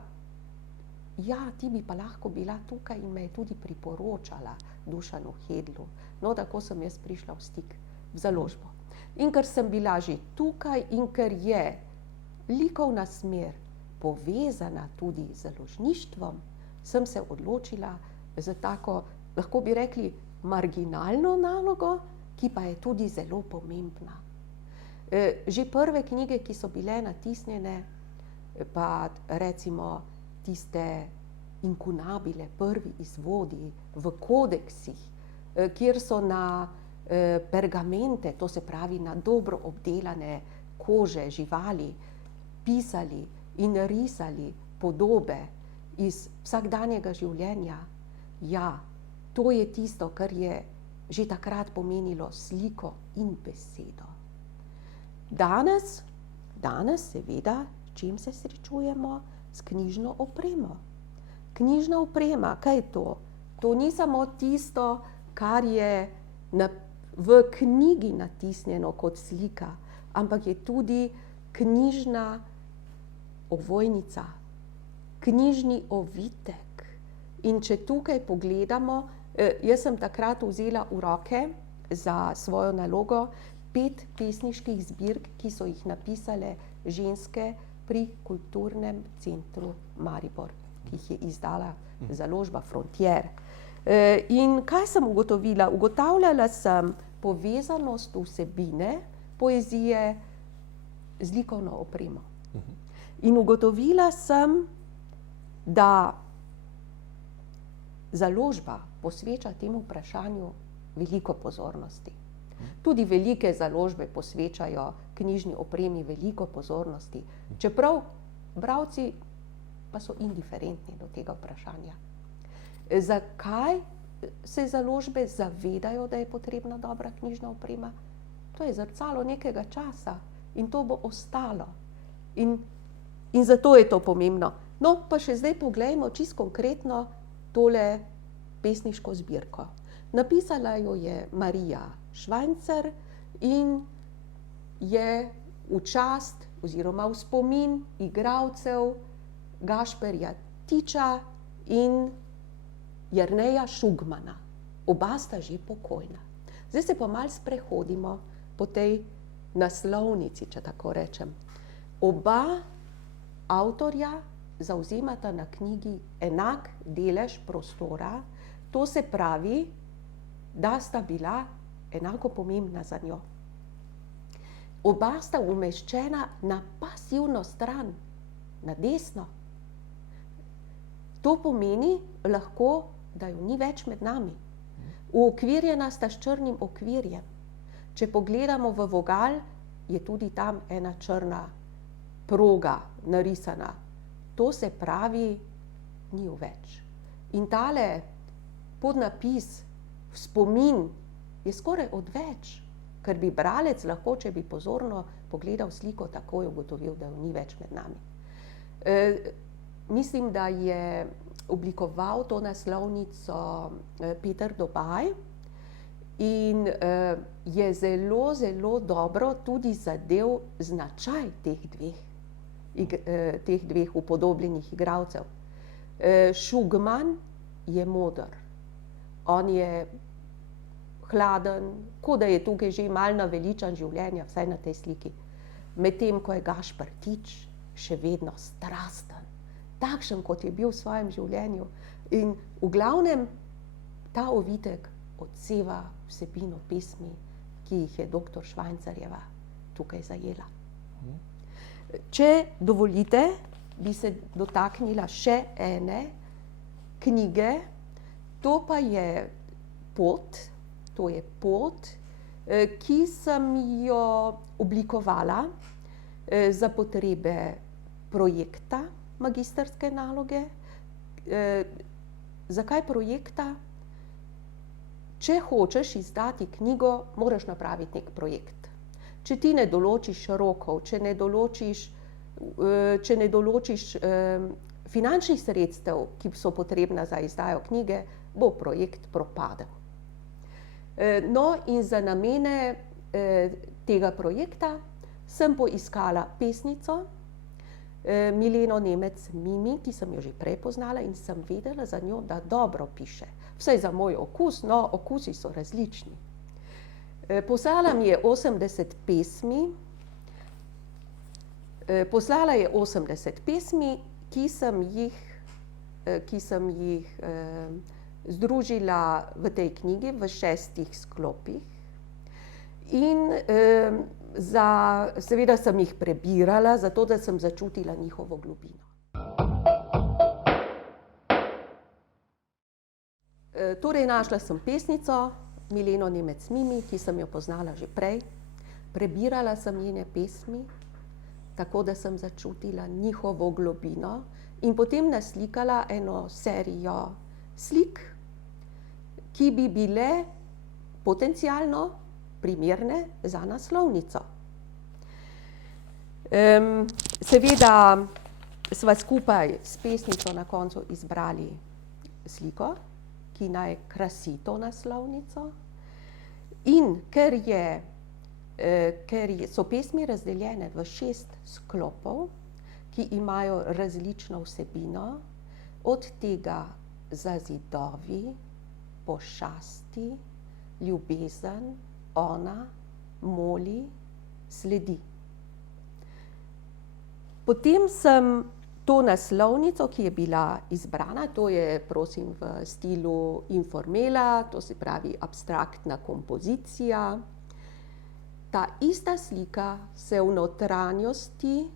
ja, ti bi pa lahko bila tukaj in me je tudi priporočala Dušanu Hedlu. No, tako sem jaz prišla v stik v založbo. In ker sem bila že tukaj in ker je likovna smer povezana tudi z založništvom, sem se odločila za tako, lahko bi rekli, marginalno nalogo, ki pa je tudi zelo pomembna. Že prve knjige, ki so bile natisnjene, pa recimo tiste inkunabile, prvi izvodi v kodeksih, kjer so na pergamente, to se pravi na dobro obdelane kože živali, pisali in risali podobe iz vsakdanjega življenja. Ja, to je tisto, kar je že takrat pomenilo sliko in besedo. Danes seveda, s čim se srečujemo? S knjižno opremo. Knjižna oprema, kaj je to? To ni samo tisto, kar je v knjigi natisnjeno kot slika, ampak je tudi knjižna ovojnica, knjižni ovitek. In če tukaj pogledamo, jaz sem takrat vzela v roke za svojo nalogo 5 pesniških zbirk, ki so jih napisale ženske pri Kulturnem centru Maribor, ki jih je izdala založba Frontier. In kaj sem ugotovila? Ugotavljala sem povezanost vsebine poezije z likovno opremo. In ugotovila sem, da založba posveča temu vprašanju veliko pozornosti. Tudi velike založbe posvečajo knjižni opremi veliko pozornosti, čeprav bralci pa so indiferentni do tega vprašanja. Zakaj se založbe zavedajo, da je potrebna dobra knjižna oprema? To je zrcalo nekega časa in to bo ostalo. In zato je to pomembno. No, pa še zdaj poglejmo čisto konkretno tole pesniško zbirko. Napisala jo je Marija Švancer in je v čast oziroma v spomin igralcev Gašperja Tiča in Jerneja Šugmana. Oba sta že pokojna. Zdaj se pa malo sprehodimo po tej naslovnici, če tako rečem. Oba avtorja zavzemata na knjigi enak delež prostora, to se pravi, da sta bila enako pomembna za njo. Oba sta umeščena na pasivno stran, na desno. To pomeni lahko, da jo ni več med nami. Uokvirjena sta s črnim okvirjem. Če pogledamo v vogal, je tudi tam ena črna proga narisana. To se pravi, ni jo več. In tale podnapis, spomin, je skoraj odveč, ker bi bralec lahko, če bi pozorno pogledal sliko, takoj ugotovil, da jo ni več med nami. Mislim, da je oblikoval to naslovnico Peter Dobaj in je zelo, zelo dobro tudi zadev značaj teh dveh upodobljenih igralcev. Šugman je moder. On je hladen, kot da je tukaj že malo naveličan življenja, vsaj na tej sliki. Medtem ko je Gašper Tič še vedno strasten, takšen, kot je bil v svojem življenju. In v glavnem ta ovitek odseva vsebino pesmi, ki jih je doktor Švancerjeva tukaj zajela. Če dovolite, bi se dotaknila še ene knjige, to pa je pot, ki sem jo oblikovala za potrebe projekta magistrske naloge. Zakaj projekta? Če hočeš izdati knjigo, moraš napraviti nek projekt. Če ti ne določiš rokov, če ne določiš finančnih sredstev, ki so potrebna za izdajo knjige, bo projekt propadel. No, in za namene tega projekta sem poiskala pesnico, Mileno Nemec Mimi, ki sem jo že prej poznala in sem vedela za njo, da dobro piše. Vsaj za moj okus, no, okusi so različni. Poslala mi je 80 pesmi, ki sem jih združila v tej knjigi v 6 sklopih. In seveda sem jih prebirala, zato da sem začutila njihovo globino. Torej, našla sem pesnico Mileno Nemec Mimi, ki sem jo poznala že prej. Prebirala sem njene pesmi, tako da sem začutila njihovo globino in potem naslikala eno serijo slik, ki bi bile potencialno primerne za naslovnico. Seveda sva skupaj s pesnico na koncu izbrali sliko, ki naj krasi to naslovnico. In ker so pesmi razdeljene v 6 sklopov, ki imajo različno vsebino, od tega Za zidovi, Pošasti, Ljubezen, Ona, Moli, Sledi. Potem sem to naslovnico, ki je bila izbrana, to je, prosim, v stilu informela, to se pravi abstraktna kompozicija. Ta ista slika se v notranjosti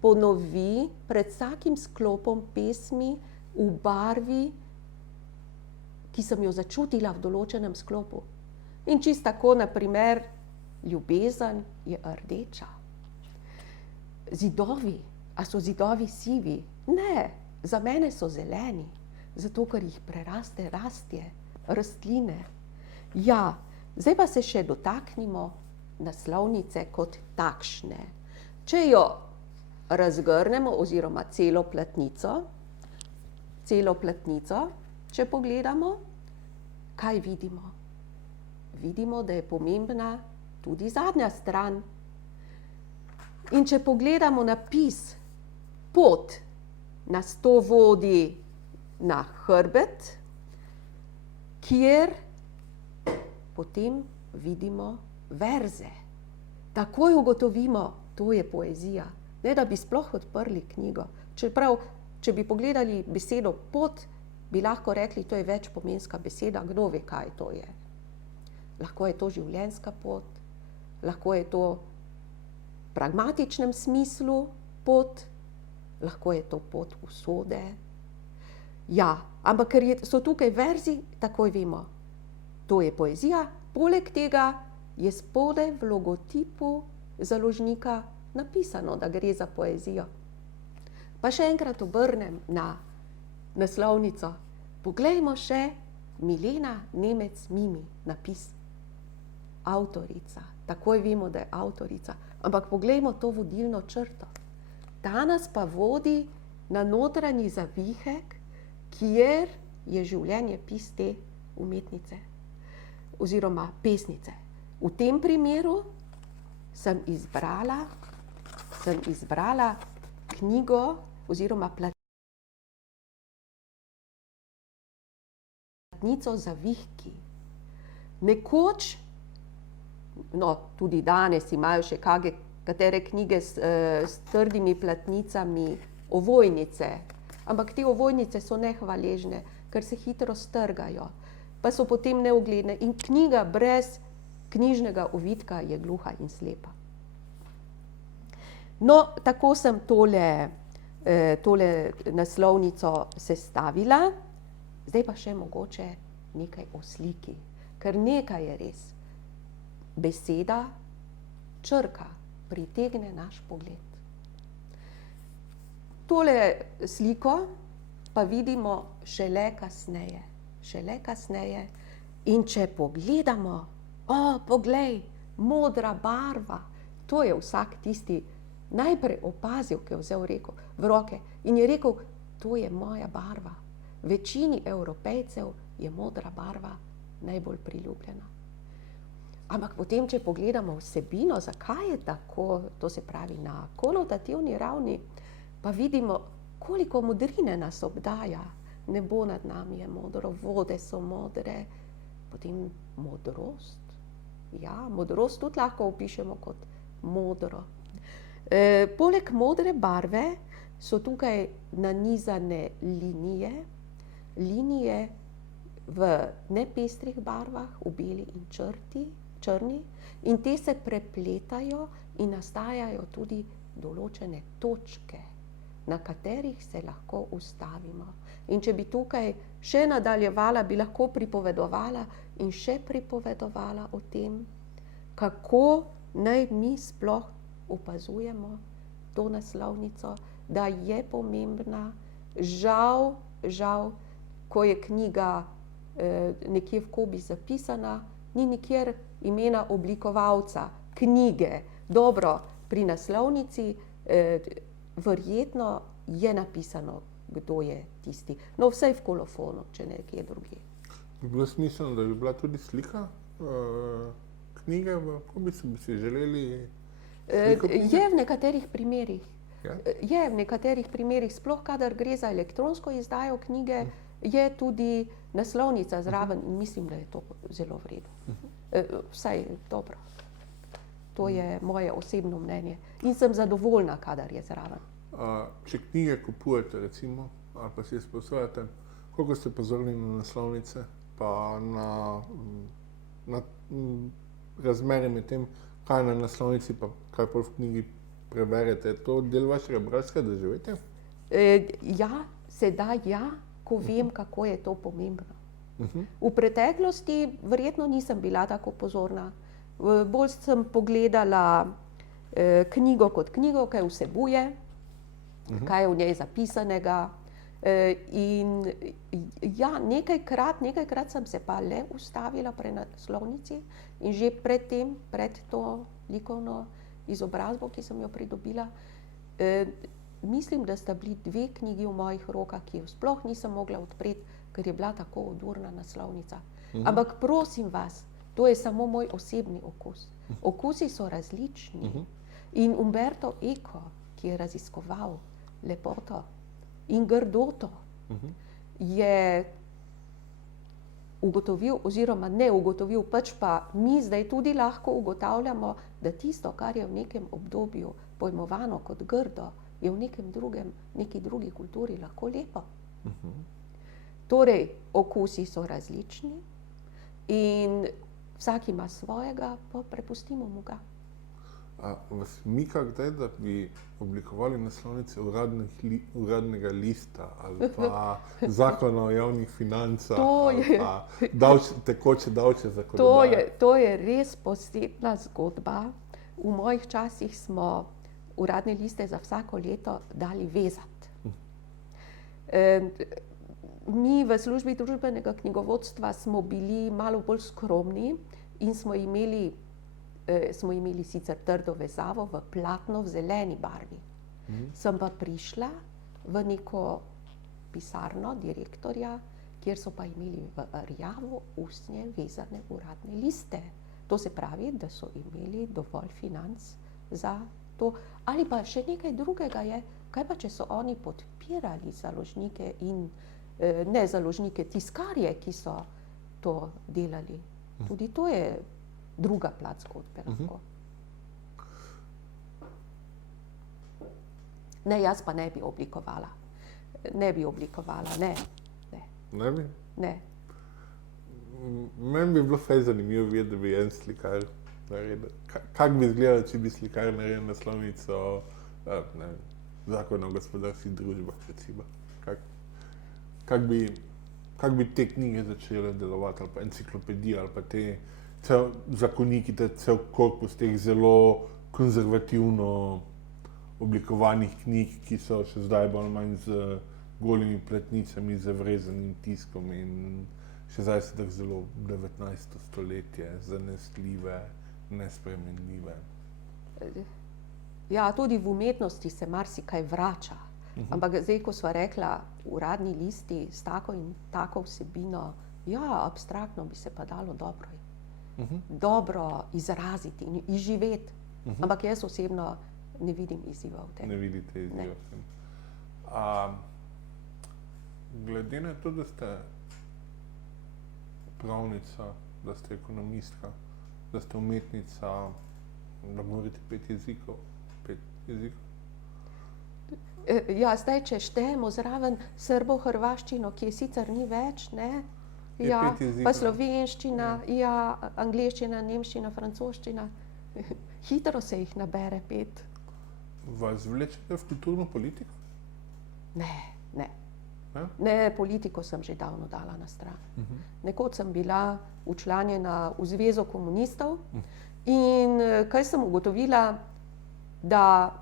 ponovi pred vsakim sklopom pesmi v barvi, ki sem jo začutila v določenem sklopu. In čisto tako, na primer, Ljubezen je rdeča. Zidovi, a so zidovi sivi? Ne, za mene so zeleni, zato ker jih preraste rastline. Ja, zdaj pa se še dotaknimo naslovnice kot takšne. Če jo razgrnemo oziroma celo platnico, če pogledamo, kaj vidimo? Vidimo, da je pomembna tudi zadnja stran. In če pogledamo napis Pot nas to vodi na hrbet, kjer potem vidimo verze. Takoj ugotovimo, to je poezija. Ne da bi sploh odprli knjigo. Čeprav, če bi pogledali besedo pot, bi lahko rekli, to je večpomenska beseda, kdo ve, kaj to je. Lahko je to življenjska pot, lahko je to v pragmatičnem smislu pot, lahko je to pot usode. Ja, ampak ker so tukaj verzi, takoj vemo, to je poezija. Poleg tega je spodaj v logotipu založnika napisano, da gre za poezijo. Pa še enkrat obrnem na naslovnico. Poglejmo še Milena Nemec Mimi, napis. Avtorica. Takoj vemo, da je avtorica. Ampak poglejmo to vodilno črto. Ta nas pa vodi na notranji zavihek, kjer je življenjepis te umetnice oziroma pesnice. V tem primeru sem izbrala knjigo oziroma platnico Zavihki. Nekoč, no, tudi danes imajo še katere knjige s trdimi platnicami ovojnice, ampak te ovojnice so nehvaležne, ker se hitro strgajo, pa so potem neugledne in knjiga brez knjižnega ovitka je gluha in slepa. No, tako sem tole naslovnico sestavila, zdaj pa še mogoče nekaj o sliki, ker nekaj je res. Beseda, črka, pritegne naš pogled. Tole sliko pa vidimo šele kasneje. In če pogledamo, poglej, modra barva, to je vsak tisti najprej opazil, ki je vzel v roke in je rekel, to je moja barva. Večini Evropejcev je modra barva najbolj priljubljena. Ampak potem, če pogledamo vsebino, zakaj je tako, to se pravi na konotativni ravni, pa vidimo, koliko modrine nas obdaja. Nebo nad nami je modro, vode so modre, potem modrost. Ja, modrost tudi lahko opišemo kot modro. Poleg modre barve so tukaj nanizane linije v nepestrih barvah, v beli in črni, in te se prepletajo in nastajajo tudi določene točke, na katerih se lahko ustavimo. In če bi tukaj še nadaljevala, bi lahko pripovedovala in še pripovedovala o tem, kako naj mi sploh opazujemo to naslovnico, da je pomembna. Žal, ko je knjiga nekje v Kobi zapisana, ni nikjer imena oblikovalca knjige. Dobro, pri naslovnici verjetno je napisano, kdo je tisti. No, vsaj v kolofonu, če ne kje drugje. Bi bilo smiselno, da bi bila tudi slika knjige, kako bi si želeli sliko knjige? Je v nekaterih primerih. Je v nekaterih primerih, sploh kadar gre za elektronsko izdajo knjige, je tudi naslovnica zraven in mislim, da je to zelo v redu. Vsaj dobro. To je moje osebno mnenje. In sem zadovoljna, kadar je zraven. Če knjige kupujete, recimo, ali pa si izposojate, koliko ste pozorni na naslovnice, pa na razmerje med tem, kaj na naslovnici, pa kaj pol v knjigi preberete. Je to del vašega bralskega doživetja? Ja, sedaj ja, ko vem, kako je to pomembno. V preteklosti verjetno nisem bila tako pozorna. Bolj sem pogledala knjigo kot knjigo, kaj vsebuje, kaj je v njej zapisanega. In ja, nekajkrat sem se pa le ustavila pri naslovnici in že predtem, pred to likovno izobrazbo, ki sem jo pridobila, mislim, da sta bili 2 knjigi v mojih rokah, ki jo sploh nisem mogla odpreti, ker je bila tako odurna naslovnica. Ampak prosim vas, to je samo moj osebni okus. Okusi so različni. In Umberto Eco, ki je raziskoval lepoto in grdoto, je ugotovil, oziroma ne ugotovil, pač pa mi zdaj tudi lahko ugotavljamo, da tisto, kar je v nekem obdobju pojmovano kot grdo, je v neki drugi kulturi lahko lepo. Torej, okusi so različni in vsak ima svojega, pa prepustimo mu ga. Vas mika kdaj, da bi oblikovali naslovnice uradnega lista ali pa zakona o javnih financah ali pa tekoče davčne zakonodaje? To je res posebna zgodba. V mojih časih smo uradne liste za vsako leto dali vezati. Mi v službi družbenega knjigovodstva smo bili malo bolj skromni in smo imeli sicer trdo vezavo v platno v zeleni barvi. Sem pa prišla v neko pisarno direktorja, kjer so pa imeli v rjavo usnje vezane uradne liste. To se pravi, da so imeli dovolj financ za to. Ali pa še nekaj drugega je, kaj pa če so oni podpirali založnike in ne založnike, tiskarje, ki so to delali. Tudi to je druga plat zgodbe lahko. Ne, jaz pa ne bi oblikovala. Ne bi oblikovala, ne. Ne bi? Ne. Meni bi bilo fej zanimivo videti, da bi en slikar naredil. Kako bi izgledalo, če bi slikar naredil naslovnico zakona o gospodarskih družbah, recimo? Kako bi te knjige začele delovati, ali pa enciklopedije, ali pa te zakoniki, cel korpus teh zelo konzervativno oblikovanih knjig, ki so še zdaj bolj manj z golimi platnicami, z vrezanim tiskom in še zdaj so tako zelo 19. stoletje, zanesljive, nespremenljive. Ja, tudi v umetnosti se marsikaj vrača. Ampak zdaj, ko sva rekla, uradni listi s tako in tako vsebino, ja, abstraktno bi se pa dalo dobro izraziti in izživeti. Ampak jaz osebno ne vidim izziva v tem. Ne vidite izziva v tem. Glede na to, da ste pravnica, da ste ekonomistka, da ste umetnica, da govorite 5 jezikov. Ja, zdaj, če štejemo zraven srbo-hrvaščino, ki je sicer ni več, ne? Ja, pa slovenščina, ja, angleščina, nemščina, francoščina. Hitro se jih nabere 5. Vas vlečete v kulturno politiko? Ne. Ja? Ne, politiko sem že davno dala na stran. Nekoč sem bila včlanjena v Zvezo komunistov in kaj sem ugotovila, da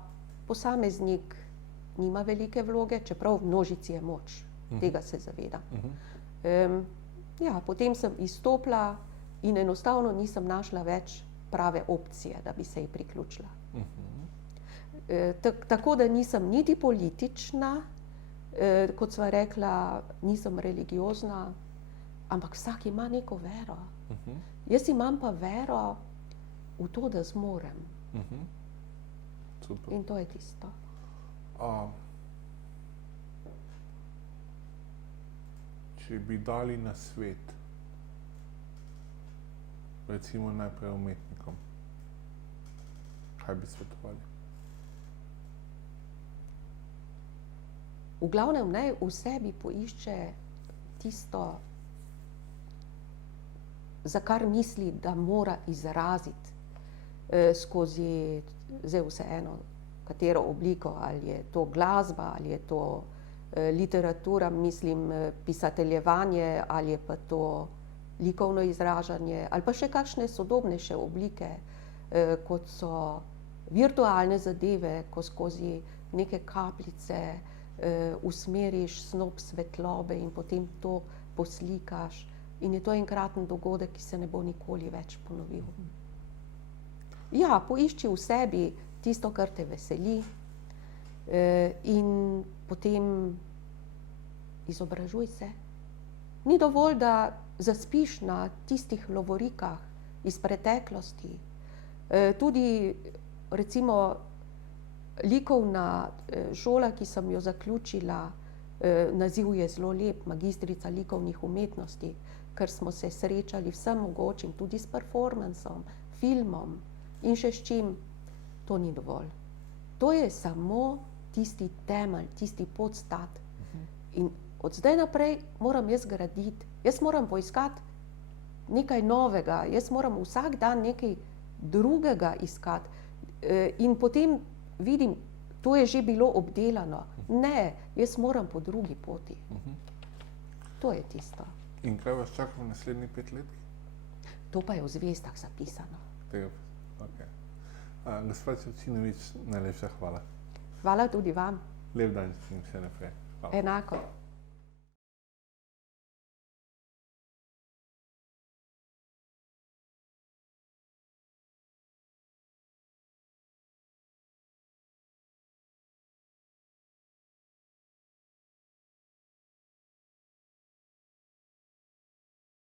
posameznik nima velike vloge, čeprav v množici je moč. Tega se zavedam. Ja, potem sem izstopila in enostavno nisem našla več prave opcije, da bi se ji priključila. Tako da nisem niti politična, kot sva rekla, nisem religiozna, ampak vsak ima neko vero. Jaz imam pa vero v to, da zmorem. Super. In to je tisto. Če bi dali na svet, recimo najprej umetnikom, kaj bi svetovali? V glavnem naj v sebi poišče tisto, za kar misli, da mora izraziti skozi, zdaj vseeno, katero obliko, ali je to glasba, ali je to literatura, mislim pisateljevanje, ali je pa to likovno izražanje, ali pa še kakšne sodobnejše oblike, kot so virtualne zadeve, ko skozi neke kapljice usmeriš snop svetlobe in potem to poslikaš in je to enkraten dogodek, ki se ne bo nikoli več ponovil. Ja, poišči v sebi tisto, kar te veseli, in potem izobražuj se. Ni dovolj, da zaspiš na tistih lovorikah iz preteklosti. Tudi recimo likovna šola, ki sem jo zaključila, naziv je zelo lep, magistrica likovnih umetnosti, ker smo se srečali vsem mogočim, tudi s performansom, filmom in še s čim. To ni dovolj. To je samo tisti temelj, tisti podstat. In od zdaj naprej moram jaz graditi, jaz moram poiskati nekaj novega, jaz moram vsak dan nekaj drugega iskati. In potem vidim, to je že bilo obdelano. Ne, jaz moram po drugi poti. To je tisto. In kaj vas čaka v naslednjih 5 letih? To pa je v zvezdah zapisano. Okay. Gospa Čevčinovič, najlepša hvala. Hvala tudi vam. Lep dan in vse naprej. Hvala. Enako.